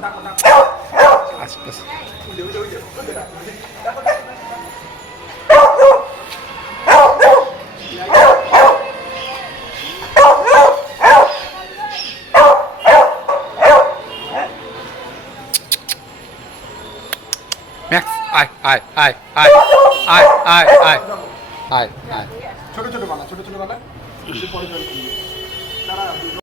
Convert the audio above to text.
आसपास max I I I I I I I I I ছোট ছোট বালা পরে জল তারা